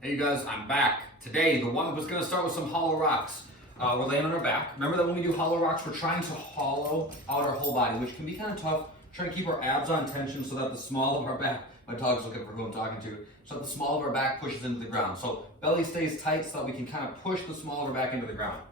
Hey you guys, I'm back. Today, the one was gonna start with some hollow rocks. We're laying on our back. Remember that when we do hollow rocks, we're trying to hollow out our whole body, which can be kind of tough. Trying to keep our abs on tension so that the small of our back, my dog's looking for who I'm talking to, so that the small of our back pushes into the ground. So belly stays tight so that we can kind of push the small of our back into the ground.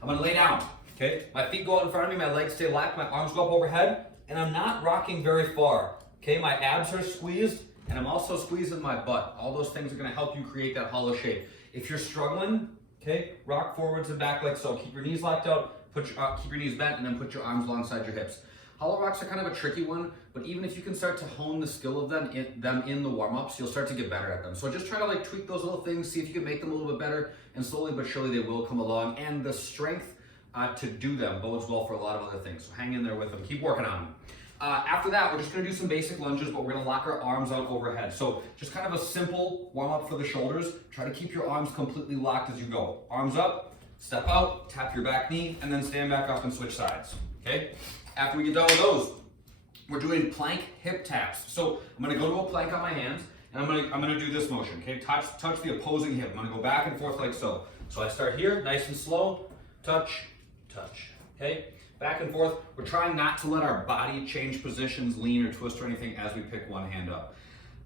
I'm gonna lay down, okay? My feet go out in front of me, my legs stay locked, my arms go up overhead, and I'm not rocking very far, okay? My abs are squeezed, and I'm also squeezing my butt. All those things are gonna help you create that hollow shape. If you're struggling, okay, rock forwards and back like so. Keep your knees locked out, keep your knees bent, and then put your arms alongside your hips. Hollow rocks are kind of a tricky one, but even if you can start to hone the skill of them in the warm-ups, you'll start to get better at them. So just try to like tweak those little things, see if you can make them a little bit better, and slowly but surely they will come along. And the strength to do them bodes well for a lot of other things. So hang in there with them, keep working on them. After that, we're just gonna do some basic lunges, but we're gonna lock our arms out overhead. So just kind of a simple warm-up for the shoulders. Try to keep your arms completely locked as you go. Arms up, step out, tap your back knee, and then stand back up and switch sides, okay? After we get done with those, we're doing plank hip taps. So I'm gonna go to a plank on my hands, and I'm gonna do this motion, okay? Touch the opposing hip. I'm gonna go back and forth like so. So I start here, nice and slow, touch, touch, okay? Back and forth. We're trying not to let our body change positions, lean or twist or anything as we pick one hand up.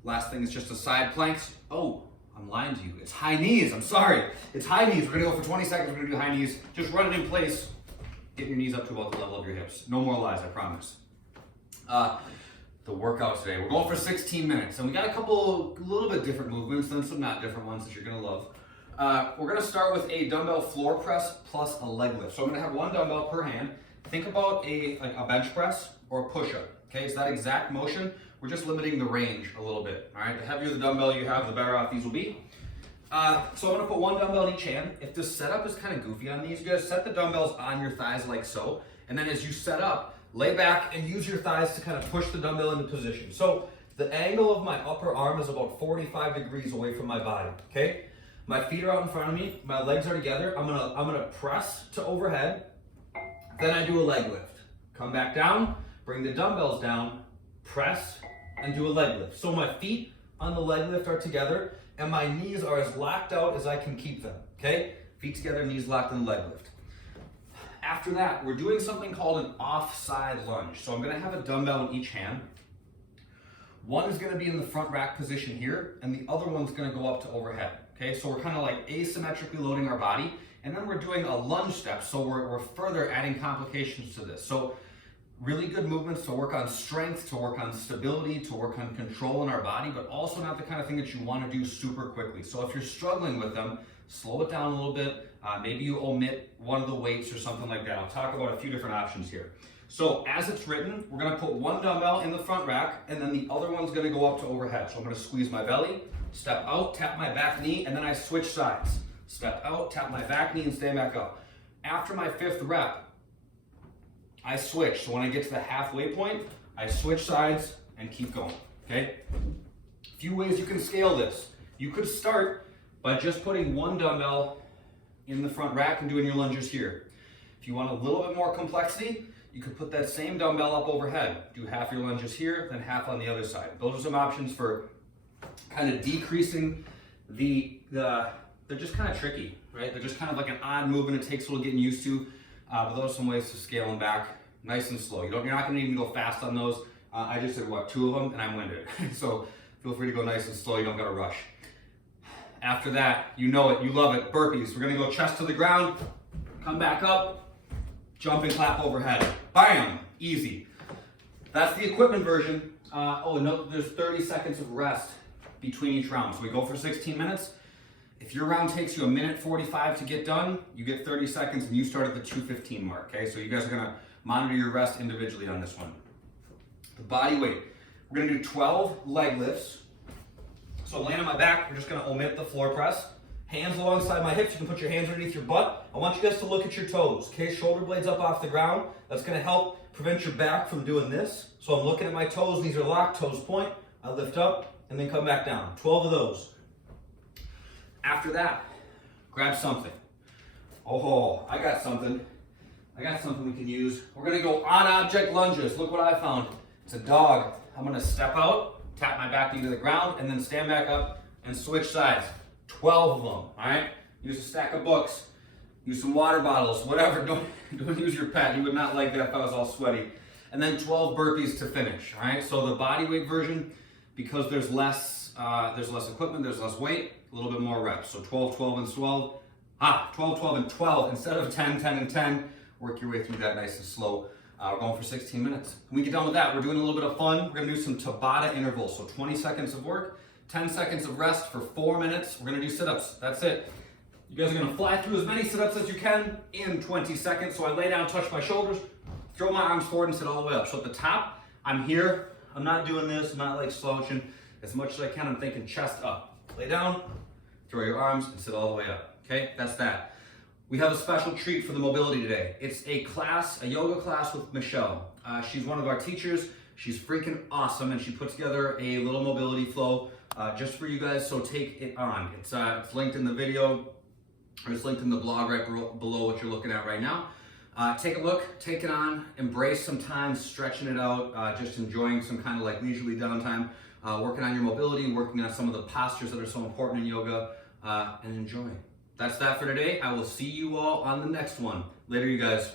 Last thing is just the side planks. Oh, I'm lying to you. It's high knees, I'm sorry. It's high knees. We're gonna go for 20 seconds, we're gonna do high knees. Just run it in place. Get your knees up to about the level of your hips. No more lies, I promise. The workout today, we're going for 16 minutes, and we got a little bit different movements than some not different ones that you're gonna love. We're gonna start with a dumbbell floor press plus a leg lift. So I'm gonna have one dumbbell per hand. Think about a bench press or a push-up, okay? It's that exact motion. We're just limiting the range a little bit, all right? The heavier the dumbbell you have, the better off these will be. So I'm gonna put one dumbbell in each hand. If this setup is kind of goofy on these, you guys set the dumbbells on your thighs like so, and then as you set up, lay back and use your thighs to kind of push the dumbbell into position. So the angle of my upper arm is about 45 degrees away from my body, okay? My feet are out in front of me, my legs are together. I'm gonna press to overhead, then I do a leg lift. Come back down, bring the dumbbells down, press, and do a leg lift. So my feet on the leg lift are together, and my knees are as locked out as I can keep them, okay? Feet together, knees locked in the leg lift. After that, we're doing something called an offside lunge. So I'm gonna have a dumbbell in each hand. One is gonna be in the front rack position here, and the other one's gonna go up to overhead, okay? So we're kind of like asymmetrically loading our body, and then we're doing a lunge step, so we're further adding complications to this. So really good movements to work on strength, to work on stability, to work on control in our body, but also not the kind of thing that you want to do super quickly. So if you're struggling with them, slow it down a little bit. Maybe you omit one of the weights or something like that. I'll talk about a few different options here. So as it's written, we're gonna put one dumbbell in the front rack, and then the other one's gonna go up to overhead. So I'm gonna squeeze my belly, step out, tap my back knee, and then I switch sides. Step out, tap my back knee, and stand back up. After my 5th rep, I switch. So when I get to the halfway point, I switch sides and keep going, okay? A few ways you can scale this. You could start by just putting one dumbbell in the front rack and doing your lunges here. If you want a little bit more complexity, you could put that same dumbbell up overhead. Do half your lunges here, then half on the other side. Those are some options for kind of decreasing they're just kind of tricky, right? They're just kind of like an odd movement. It takes a little getting used to. But those are some ways to scale them back nice and slow. You're not gonna even go fast on those. I just did, 2 of them, and I'm winded. So feel free to go nice and slow. You don't gotta rush. After that, you know it, you love it, burpees. We're gonna go chest to the ground, come back up, jump and clap overhead. Bam, easy. That's the equipment version. There's 30 seconds of rest between each round. So we go for 16 minutes. If your round takes you 1:45 to get done, you get 30 seconds and you start at the 2:15 mark, okay? So you guys are gonna monitor your rest individually on this one. The body weight. We're gonna do 12 leg lifts. So laying on my back, we're just gonna omit the floor press. Hands alongside my hips, you can put your hands underneath your butt. I want you guys to look at your toes, okay? Shoulder blades up off the ground. That's gonna help prevent your back from doing this. So I'm looking at my toes, these are locked, toes point. I lift up and then come back down. 12 of those. After that, grab something. Oh, I got something. I got something we can use. We're gonna go on object lunges. Look what I found. It's a dog. I'm gonna step out, tap my back knee to the ground, and then stand back up and switch sides. 12 of them, all right? Use a stack of books, use some water bottles, whatever. Don't use your pet. He would not like that if I was all sweaty. And then 12 burpees to finish, all right? So the body weight version, because there's less equipment, there's less weight, a little bit more reps. So 12, 12, and 12. 12, 12, and 12 instead of 10, 10, and 10. Work your way through that nice and slow. We're going for 16 minutes. When we get done with that, we're doing a little bit of fun. We're gonna do some Tabata intervals. So 20 seconds of work, 10 seconds of rest for 4 minutes. We're gonna do sit-ups, that's it. You guys are gonna fly through as many sit-ups as you can in 20 seconds. So I lay down, touch my shoulders, throw my arms forward and sit all the way up. So at the top, I'm here. I'm not doing this, I'm not like slouching. As much as I can, I'm thinking chest up. Lay down, throw your arms and sit all the way up. Okay, that's that. We have a special treat for the mobility today. It's a class, a yoga class with Michelle. She's one of our teachers. She's freaking awesome, and she put together a little mobility flow just for you guys, so take it on. It's linked in the video, or it's linked in the blog right below what you're looking at right now. Take a look, take it on, embrace some time stretching it out, just enjoying some kind of like leisurely downtime, working on your mobility, working on some of the postures that are so important in yoga, and enjoy. That's that for today. I will see you all on the next one. Later, you guys.